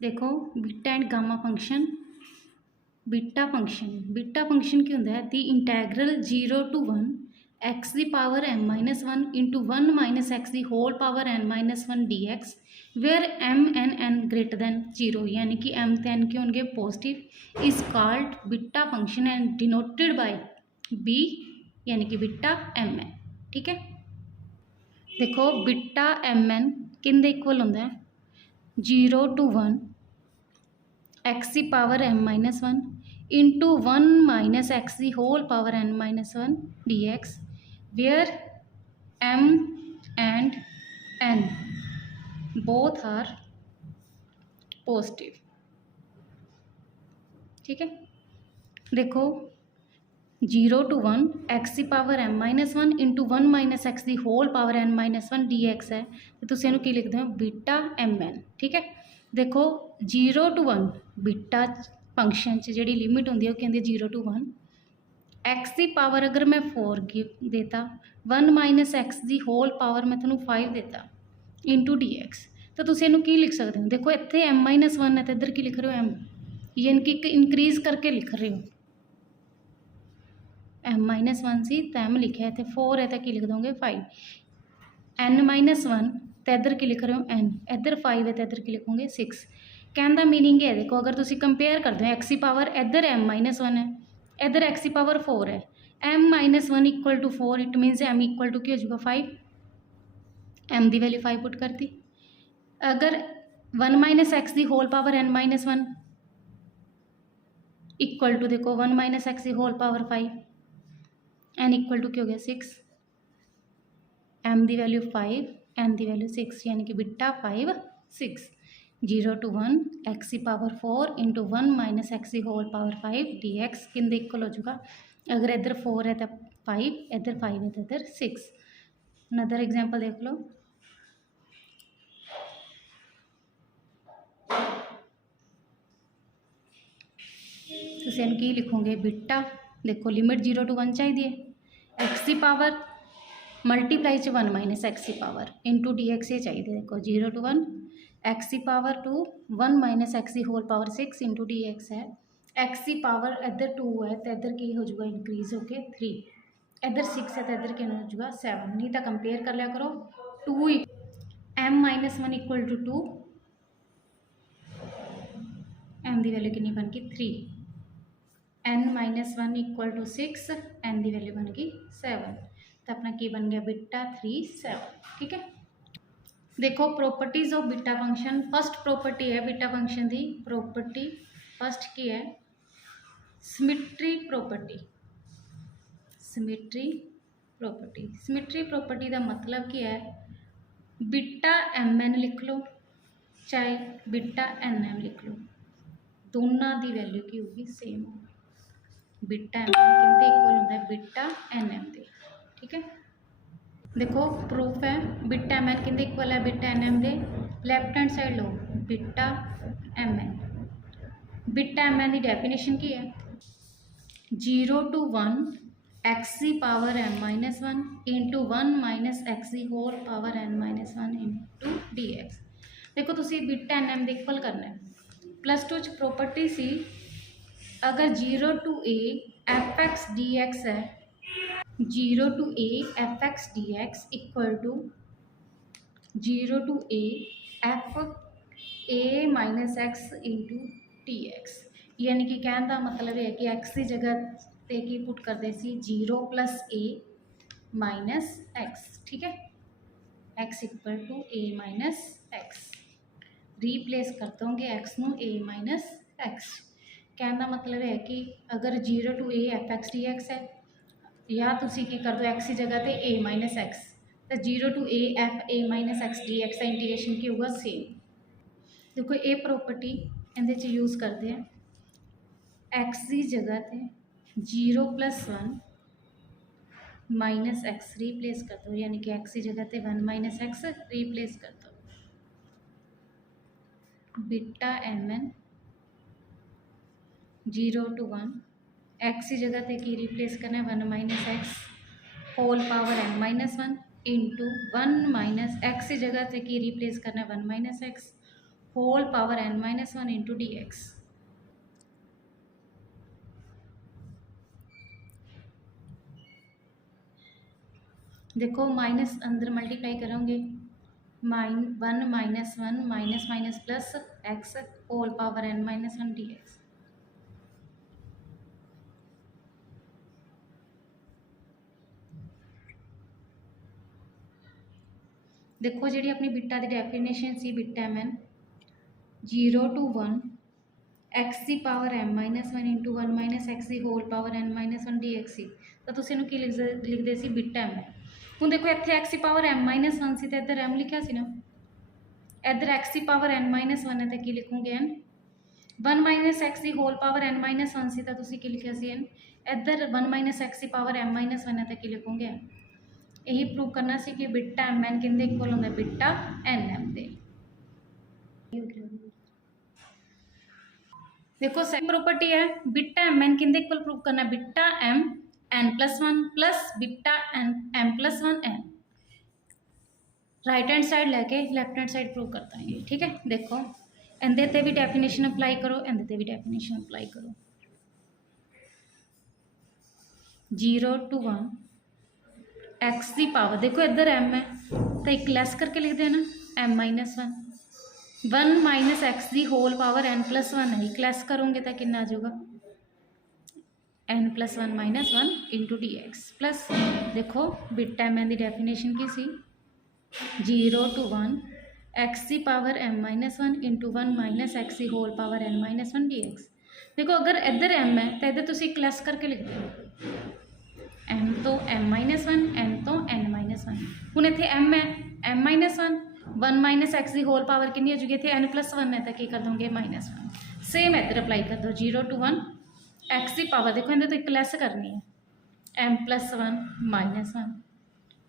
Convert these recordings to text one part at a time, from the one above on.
देखो beta and gamma function. Beta function की होंगे the integral 0 to 1 x the power m-1 into 1 minus x the whole power n-1 dx where m n greater than 0 यानी कि m तो n के होंगे positive is called beta function and denoted by b यानी कि beta mn। ठीक है, देखो बीटा mn किन दे इक्वल होंगे 0 to 1 x की power m-1 into 1 minus x की whole power n-1 dx where m and n both are positive. ठीक है, देखो 0 to 1 x की power m-1 into 1 minus x की होल पावर n-1 dx है तो तुम इनू की लिखते हो बीटा mn। ठीक है, देखो 0 to 1 बीटा फंक्शन च जी लिमिट होंगी वो कहते 0 to 1 एक्स की पावर अगर मैं 4 देता 1 माइनस एक्स की होल पावर मैं थोड़ा 5 देता इंटू डी एक्स तो तुम इनू की लिख सकते हो। देखो इतने m-1 है तो इधर की लिख रहे हो m यानी कि एक इनक्रीज करके लिख रहे हो m-1 सी तो m लिखा है, इतने 4 है तो की लिख दोगे 5 n-1 तो इधर की लिख रहे हो n इधर 5 है तो इधर की लिखोगे 6। कहने का मीनिंग है देखो अगर तुम कंपेयर करते हो एक्स की पावर इधर m-1 है इधर एक्स की पावर 4 है m-1 equal to 4 it means m equal to क्या हो जाएगा 5 m की वैल्यू 5 पुट करती। अगर 1 माइनस एक्स की whole power n-1 equal to देखो 1 माइनस एक्स की whole power 5 n equal to क्या हो गया 6 m की वैल्यू 5 n की वैल्यू 6 यानी कि बीटा 5 6 0 to 1 एक्स की पावर 4 इंटू 1 माइनस एक्स की होल पावर 5 डी एक्स किंदे इक्वल हो जाएगा। अगर इधर 4 है तो 5 इधर 5 है तो इधर 6। अनदर एग्जाम्पल देख लो तुम की लिखोगे बीटा देखो लिमिट 0 to 1 चाहिए एक्स की पावर मल्टीप्लाई च 1 माइनस एक्स की पावर इंटू डी एक्स ये चाहिए। देखो 0 to 1 एक्स की पावर 2 1 माइनस एक्स की whole power 6 into D x है। एक्स की पावर इधर 2 है तो इधर की हो जाएगा इंक्रीज होके 3 इधर 6 है तो इधर क्या हो जाएगा 7। नहीं तो कंपेयर कर लिया करो 2 m-1 इक्वल टू 2 m की वैल्यू कितनी बन गई 3 n-1 इक्वल टू 6 n की वैल्यू बन गई 7 तो अपना की बन गया बीटा 3 7। ठीक है, देखो properties of beta function. First property है बीटा फंक्शन की प्रॉपर्टी फर्स्ट की है symmetry property. Symmetry property symmetry property का मतलब क्या है बीटा mn लिख लो चाहे बीटा nm लिख लो दोनों की वैल्यू की होगी सेम बीटा mn किनते इक्वल होता है बीटा nm के। ठीक है, देखो प्रूफ है बीटा एम एन किंदे इक्वल है बीटा एन एम दे लैफ्ट हैंड साइड लो beta M N. Beta M N की डेफिनेशन की है 0 to 1 एक्स की power m-1 into 1 minus x की whole power n-1 into D x. देखो तुम बीटा एन एम दे इक्वल करना है +2 प्रॉपर्टी सी अगर 0 to a F x D x है 0 to a F x D x equal to 0 to a f a minus x into t x. यानी कि कहने का मतलब है कि एक्स की जगह पे की पुट करते सी 0 प्लस ए माइनस एक्स। ठीक है, x equal to a minus x replace करते होंगे एक्स नू ए माइनस एक्स। कहने का मतलब है कि अगर 0 to a F x D x है या तुसी की कर दो एक्स की जगह पे ए माइनस एक्स तो 0 to a f a minus x D x का इंटीग्रेशन की होगा सेम। देखो ये प्रॉपर्टी इहदे यूज़ करते हैं एक्स की जगह पे 0 + 1 माइनस एक्स रीप्लेस कर दो यानी कि एक्स की जगह पे 1 माइनस एक्स रीप्लेस कर दो beta M n 0 to 1 x की जगह पे की रिप्लेस करना है 1 minus x whole power m-1 into 1 minus x की जगह पे की रिप्लेस करना है 1 minus x whole power n-1 into dx। देखो माइनस अंदर मल्टीप्लाई करोगे, 1 minus 1 minus minus plus x whole power n-1 dx। देखो जी अपनी बिटा की डेफिनेशन सी बिटा mn 0 to 1 x की power m-1 into 1 minus x की होल पावर n-1 dx सी। तो तुसीं इहनूं की लिखते सी बिटा mn। हुण देखो इत्थे x की पावर m-1 सी तो इधर m लिखा सी ना, इधर x की पावर n-1 है तो की लिखोगे n। 1 माइनस x की होल पावर n-1 सी तो तुसीं की लिखिया सी n। इधर 1 माइनस x की पावर m-1 है तो की लिखोगे n। यही प्रूव करना सी कि बिटा mn किंदे इक्वल होंदा बिटा nm दे। देखो सेकंड प्रॉपर्टी है बिटा mn किंदे इक्वल प्रूव करना beta m n+1 plus beta m+1 n। Right hand side लैके लैफ्ट हैंड साइड प्रूव करता है ये, ठीक है। देखो इहदे ते भी डेफिनेशन अप्लाई करो, इहदे ते भी डेफिनेशन अप्लाई करो। 0 to 1 x की पावर, देखो इधर m है तो एक लैस करके लिख देना m-1। 1 माइनस एक्स की होल पावर n+1 है, एक लैस करोगे तो कितना आ जाएगा n+1 minus 1 into dx plus देखो बिटा mn की डेफिनेशन की सी 0 to 1 x की power m-1 into 1 minus x की होल पावर n-1 dx। देखो अगर इधर m है तो इधर तुम एक लैस करके लिख दो m तो m-1 n तो n-1। हुण इत्थे m है m-1 1 माइनस एक्स की होल पावर कितनी हो जाएगी, इतने n+1 है तो की कर दोगे -1। सेम इधर अप्लाई कर दो 0 to 1 एक्स की पावर, देखो इन्हें तो एक लैस करनी है m+1 -1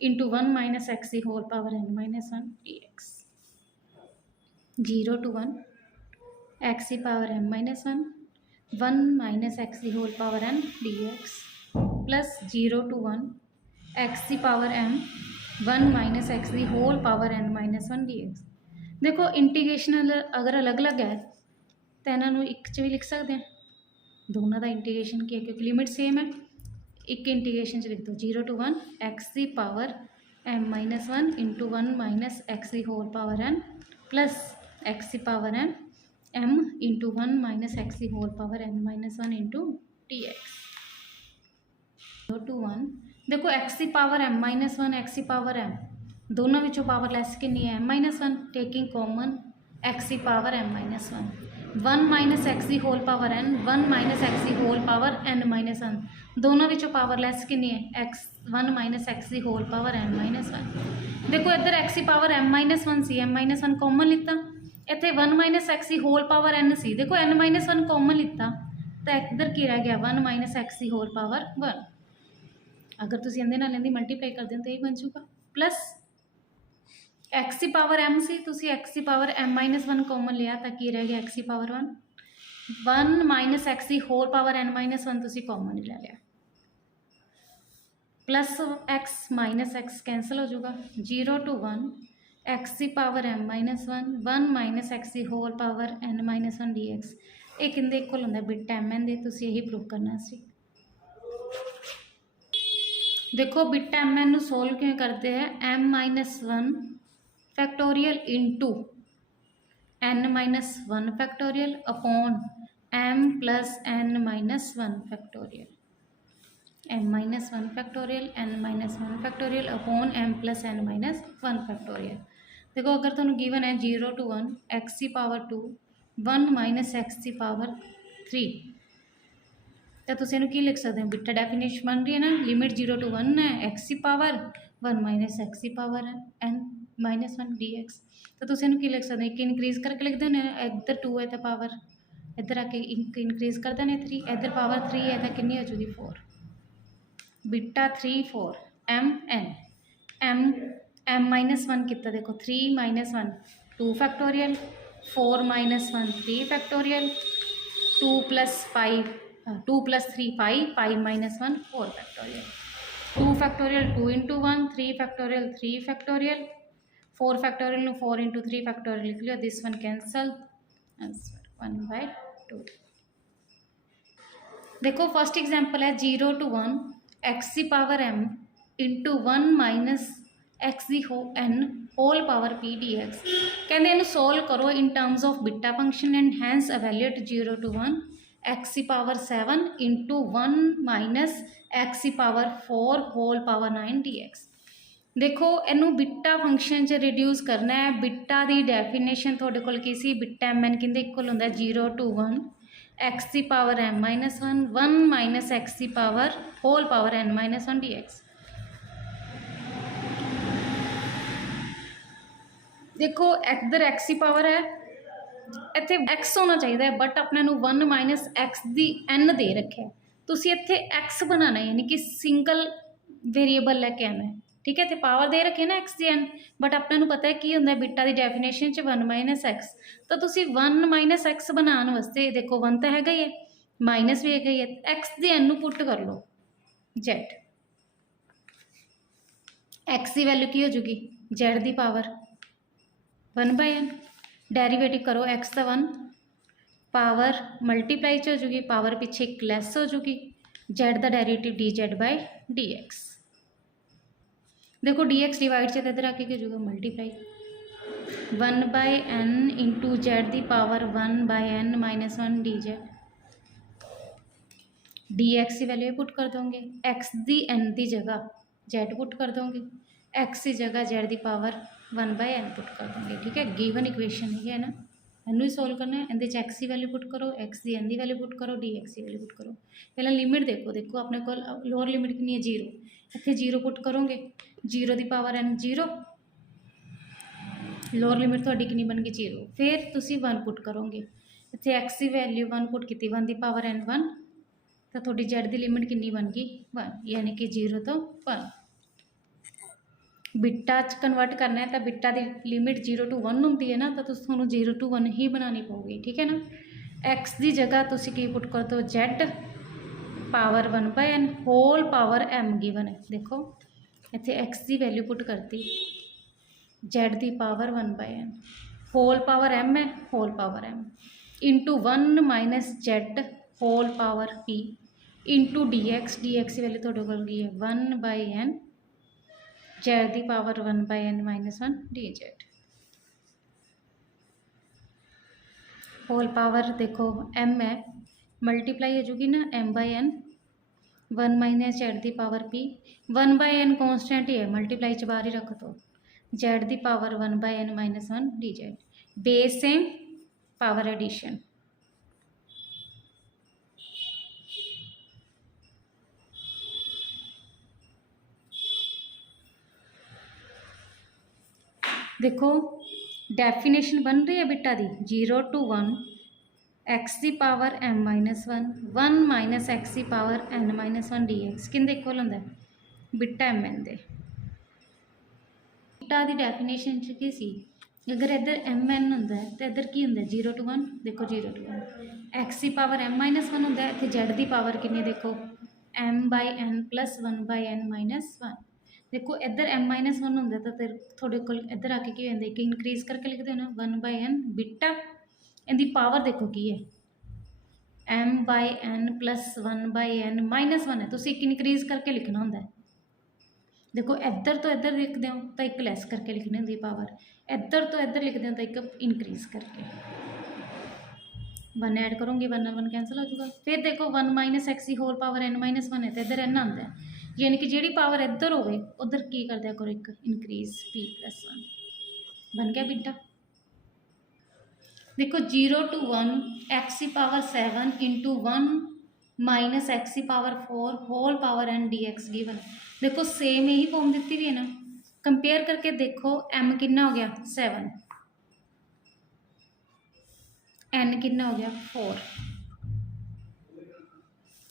इंटू 1 माइनस एक्स की whole power n-1 dx। 0 to 1 x की पावर m-1 1 माइनस एक्स की whole power n dx plus 0 to 1 x की पावर m 1 माइनस एक्स की होल पावर n-1 dx। देखो इंटीग्रेशन अगर अलग अलग है तो इन्हों एक च भी लिख सकते हैं, दोनों का इंटीग्रेशन की है क्योंकि लिमिट सेम है। एक इंटीग्रेशन लिख दो 0 to 1 एक्स की power m-1 into 1 minus x की whole power n plus X की power m into 1 minus x की whole power n-1 into dx। 0 to 1 देखो एक्स की पावर m-1 एक्स की पावर m दोनों विचों पावर लैस कितनी है m-1 टेकिंग कॉमन एक्स की पावर m-1 1 माइनस एक्स की whole power n 1 minus x की होल पावर n-1 दोनों विचों पावर लैस कितनी है x 1 माइनस एक्स की होल पावर n-1। देखो इधर एक्स की पावर m-1 सी m-1 कॉमन लिता, इतने 1 माइनस एक्स की होल पावर n सी, देखो n-1 कॉमन लिता तो इधर की रह गया 1 माइनस एक्स की होल पावर 1। अगर तुम इहदे नाल इहदी मल्टीप्लाई कर दो तो ये बन जाऊगा प्लस एक्स की पावर m सी, तुसी एक्स की पावर m-1 कॉमन लिया तो की रह गया एक्स की पावर 1 माइनस एक्स की होल पावर n-1 तुसी कॉमन ही ले लिया plus x minus x cancel हो जाऊगा 0 to 1 एक्स की पावर m-1 1 माइनस एक्स की होल पावर n-1 dx। ये किंदे इक्वल होंदा बिटा mn दे, तुसी यही प्रूव करना सी। देखो बिटा mn सोल्व क्यों करते हैं m-1 factorial into n-1 factorial upon m plus n-1 factorial m-1 factorial n-1 factorial upon m plus n-1 factorial. देखो अगर तुम गिवन है 0 to 1 एक्स की पावर 2 1 माइनस एक्स की पावर 3 तो तुम इन्हू की लिख सकते हो बिटा डेफिनेशन बन रही है ना लिमिट 0 to 1 है एक्स की पावर 1 माइनस एक्स की पावर है n-1 dx। तो तुम इन्हू की लिख सकते एक इनक्रीज करके लिख देना, इधर 2 है तो पावर इधर आके इनक्रीज कर देने 3, इधर पावर 3 है तो कितनी हो जाएगी 4 बिटा 3 4 m-1 कितना देखो 3 minus 1 2 factorial 4 minus 1 3 factorial 2 plus 3 5 minus 1 4 factorial 2 factorial 2 into 1 3 factorial 3 factorial 4 factorial 4 into 3 factorial लिख लियो, दिस वन कैंसल, आंसर 1/2। देखो फर्स्ट एग्जाम्पल है 0 to 1 x the power m into 1 minus x the n whole power p dx। कहते हैं solve करो in terms of beta function and hence evaluate 0 to 1 x the power 7 into 1 minus x the power 4 whole power 9 dx। देखो इनू beta function च reduce करना है। Beta की definition थोड़े कोल की सी, बीटा एम एन कहते इक्वल होंगे 0 to 1 x the power m minus 1 minus x the power whole power n minus 1 dx। देखो इधर एक्स की पावर है, इत्थे एक्स होना चाहिए बट अपने 1 माइनस एक्स दी n दे रखे, तुसी इत्थे एक्स बनाना है, यानी कि सिंगल वेरीएबल लैके आना है। ठीक है, तो पावर दे रखे ना एक्स दी n, बट अपने पता है की होंगे बीटा की डेफिनेशन च 1 माइनस एक्स, तो तुसी 1 माइनस एक्स बनाने वास्ते देखो 1 तो हैगा ही है, माइनस भी हैगा ही है, एक्स दी n पुट कर लो जेड, एक्स की वैल्यू की हो जूगी जेड की पावर 1/n, डेरीवेटिव करो एक्स का 1, पावर मल्टीप्लाई च हो जूगी, पावर पिछे एक लैस हो जूगी, जेड का derivative d z by d x. देखो डी एक्स डिवाइड से इधर आके क्या हो जाएगा मल्टीप्लाई 1/n इंटू जेड की power 1/n minus 1 D z, d x की वैल्यू पुट कर दोगे, एक्स दी n की जगह जेड पुट कर दोगे, एक्स की जगह जेड की पावर 1/n पुट कर दोगे। ठीक है, गिवन इक्वेशन है ना, इनू ही सोल्व करना है। इहदे एक्स की वैल्यू पुट करो, एक्स की n की वैल्यू पुट करो, डी एक्स की वैल्यू पुट करो। पहले लिमिट देखो, देखो अपने को लोअर लिमिट कितनी है 0, इतने 0 पुट करोगे, 0 की पावर n 0, लोअर लिमिट थोड़ी कितनी बन गई 0, फिर तुसी 1 पुट करोगे, इतने एक्स की वैल्यू 1 पुट की 1 की पावर n 1, तो थोड़ी जेड की लिमिट कितनी बन गई 1, यानी कि 0 तो 1। बिट्टा च कन्वर्ट करना है तो बिट्टा की लिमिट 0 to 1 होंगी है ना, तो थोड़ा 0 to 1 ही बनानी पऊगी। ठीक है ना, एक्स की जगह तुसी की पुट कर दो z power 1/n whole power m given है। देखो इतने एक्स की वैल्यू पुट करती, जेड की power 1/n whole power m है, whole power m into 1 minus z whole power p into D x की वैल्यू थोड़े को गई है 1/n जेड की power 1/n minus 1 D z, whole power देखो m है, मल्टीप्लाई हो जाएगी ना m/n 1 माइनस जेड की पावर p, 1/n कॉन्स्टेंट ही है, मल्टीप्लाई च बाहर ही रख दो, जेड की power 1/n minus 1 D Z, base same power addition. देखो डेफिनेशन बन रही है बिट्टा दी 0 to 1 एक्स की power m minus 1 minus x की power n minus 1 D X किंदे इक्वल होंगे बिट्टा एम एन दे। बिट्टा की डेफिनेशन च की सी, अगर इधर एम एन होंगे तो इधर की होंगे 0 to 1, देखो 0 to 1 एक्स की पावर m माइनस 1 होंगे, इतने जेड की पावर कितनी देखो m/n प्लस 1/n माइनस 1, देखो इधर m माइनस 1 होंगे तो थोड़े को इधर आके की होंगे कि इनक्रीज करके लिख दो ना 1/n बिट्टा, इनकी पावर देखो की है m/n प्लस 1/n माइनस 1 है, तो एक इनक्रीज करके लिखना होंगे। देखो इधर तो इधर लिखते हो तो एक लैस करके लिखनी होंगी पावर, इधर तो इधर लिखते हो तो एक इनक्रीज करके, 1 ऐड करोगे 1 और 1 कैंसल हो जाएगा। फिर देखो 1 माइनस एक्स की होल पावर n माइनस 1 है तो इधर n आता है, यानी कि जी पावर इधर हो उधर की कर दिया करो एक इनक्रीज p+1, बन गया बिट्टा। देखो 0 to 1 एक्स की पावर 7 इंटू 1 माइनस एक्स की power 4 whole power n d x given, देखो सेम यही फॉर्म दी हुई है ना, कंपेयर करके देखो m कितना हो गया 7, n कितना हो गया 4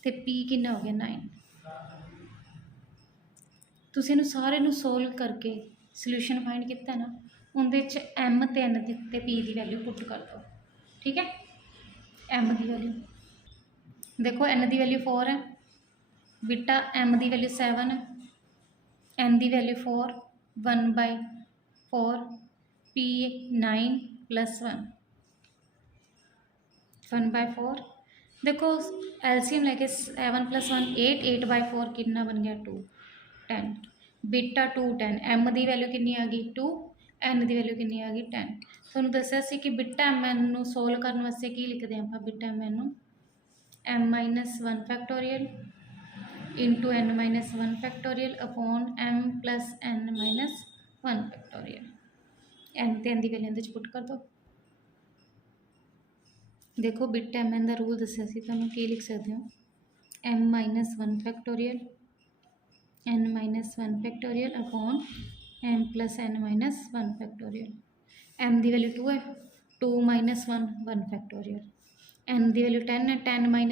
तो p कितना हो गया 9। तुसीं इहनूं सारे नूं सोल्व करके सल्यूशन फाइंड किया ना, उहदे च m ते n ते p की वैल्यू पुट कर दो। ठीक है, m की वैल्यू देखो n की वैल्यू 4 है बिट्टा, m की वैल्यू 7 है, n की वैल्यू 4 1/4 4 p 9 + 1 1/4। देखो एलसीएम लेके 7 + 1 8 8/4 कितना बन गया 2 10 बीटा 2 10 एम की वैल्यू कितनी आ गई 2 एन की वैल्यू कितनी आ गई 10। ਤੁਹਾਨੂੰ ਦੱਸਿਆ ਸੀ कि बीटा एम एन ਨੂੰ ਸੋਲਵ ਕਰਨ ਵਾਸਤੇ ਕੀ ਲਿਖਦੇ ਹਾਂ ਆਪਾਂ बीटा एम एन ਨੂੰ m-1 factorial into n-1 factorial upon m + n-1 factorial n तो n की वैल्यू पुट कर दो। देखो बीटा एम एन का रूल दसिया सी तुहानूं की लिख सकते हो m-1 factorial n-1 factorial upon m + n-1 factorial. m की वैल्यू 2 है 2 - 1 1 फैक्टोरियल n की वैल्यू 10 है 10 - 1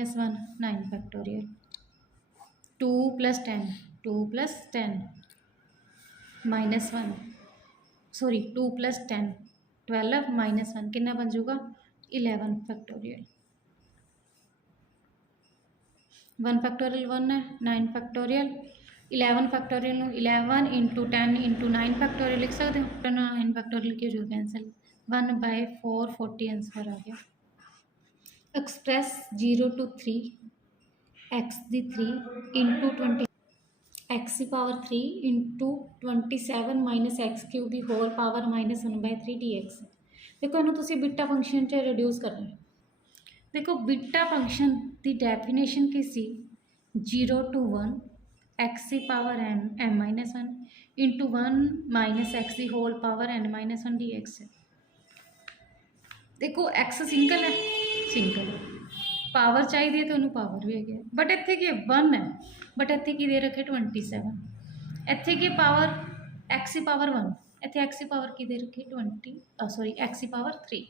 9 फैक्टोरियल 2 + 10 2 + 10 -1 सॉरी 2 + 10 12 -1 कितना बन जाऊगा 11 फैक्टोरियल 1 फैक्टोरियल 1 है 9 फैक्टोरियल 11 फैक्टोरियल 11 × 10 × 9 फैक्टोरियल लिख सकते हो 9 फैक्टोरियल की जो कैंसिल 1/4 40 आंसर आ गया। Express 0 to 3 x the 3 × 20 x की पावर 3 × 27 - x³ की होल पावर -1/3 dx। देखो इन्हों तुसी बीटा फंक्शन च रिड्यूस करना है। देखो बीटा फंक्शन की डेफिनेशन की सी 0 to 1 x की पावर m-1 × 1 - x की होल पावर n-1 dx। देखो x सिंगल है सिंगल है पावर चाहिए तो उन्होंने पावर भी है बट इतने की 1 है बट इतने की दे रखे 27 इतने की पावर x की पावर 1 इतने x की पावर की दे रखी 20 सॉरी x की पावर 3।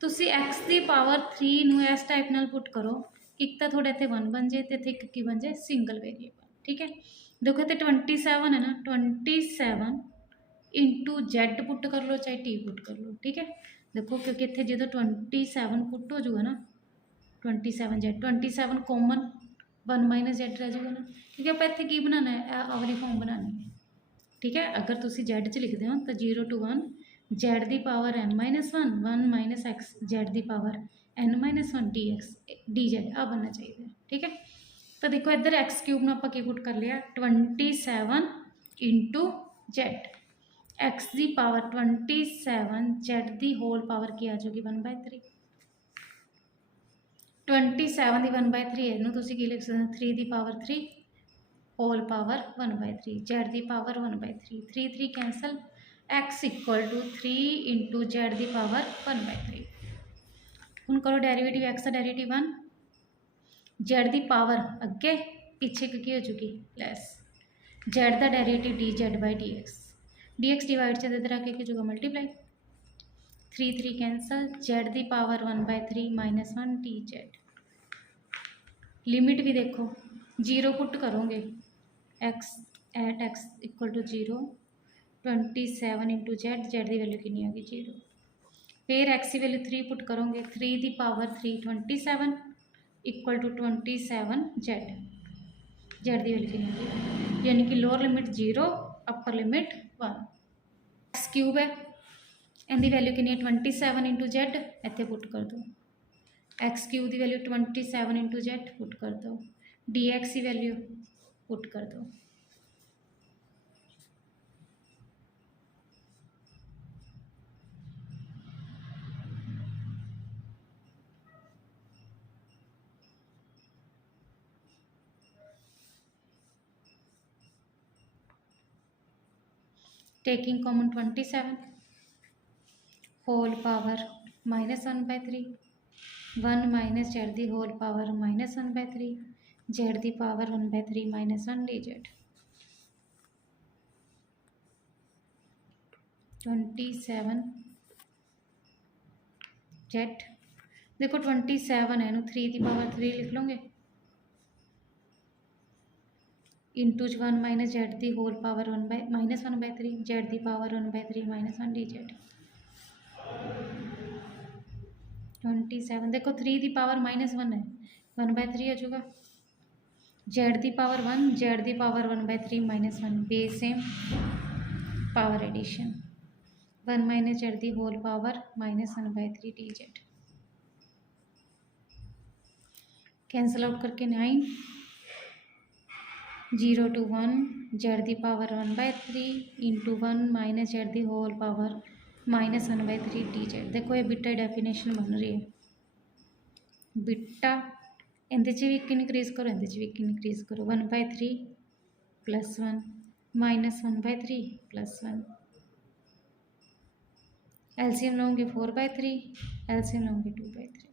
तुसी x की पावर 3 नूं इस टाइप नाल पुट करो एक तो थोड़े इतने 1 बन जाए तो इतने एक की बन जाए सिंगल वेरीएबल। ठीक है देखो इतने 27 है ना 27 × z पुट कर लो चाहे t पुट कर लो। ठीक है देखो क्योंकि इतने जो 27 पुट हो जाऊगा ना 27 कॉमन 1 - z रह जाएगा ना क्योंकि आप इतने की बनाना है आवरी फॉर्म बनानी है। ठीक है अगर तुम z च लिखते हो तो 0 to 1 z की पावर m-1 1 - x z की पावर n-1 dx dz आ बनना चाहिए। ठीक है तो देखो इधर x³ में आप पुट कर लिया 27 × z x की पावर 27 z की होल पावर की आ जाएगी 1/3 27 की 1/3 इनू तुम की लिख सकते 3 की पावर 3 होल पावर 1/3 z की पावर 1/3 3 3 कैंसल x = 3 × z की पावर 1/3। हम करो डेरिवेटिव x का डेरिवेटिव 1 z की पावर अगे पीछे की हो चुकी लैस z का डेरिवेटिव dz/dx dx डिवाइड से इधर आके की होगा मल्टीप्लाई 3 3 कैंसल z की पावर 1/3 -1 dz। लिमिट भी देखो 0 पुट करोगे x @ x = 0 27 × z z की वैल्यू कितनी आ गई 0 फिर x की वैल्यू 3 पुट करोगे 3 की पावर 3 27 = 27 z z की वैल्यू कितनी आ गई यानी कि lower limit 0 upper limit 1 x³ है इनकी वैल्यू कितनी 27 × z इतने पुट कर दो x³ की वैल्यू 27 × z पुट कर दो dx की वैल्यू पुट कर दो। Taking common 27 whole power -1/3 1 - z की होल पावर -1/3 z की पावर 1/3 -1 dz 27 z देखो 27 है 3 की पावर 3 लिख लोगे इंटू 1 - z की होल पावर -1/3 z की पावर 1/3 -1 dz 27 देखो 3 की पावर -1 है 1/3 आ जाएगा z की पावर 1 z की power 1/3 -1 base same power addition 1 minus z the whole power -1/3 dz। Cancel out करके 9 0 to 1 z the power 1/3 into 1 minus z the whole power -1/3 dz। देखो ये बिट्टा डेफिनेशन बन रही है। बिट्टा इंदे च भी 1 इनक्रीज करो, इंदे च भी 1 इनक्रीज करो। 1/3 + 1 -1/3 + 1। एलसीएम लूँगी 4/3, एलसीएम लूँगी 2/3।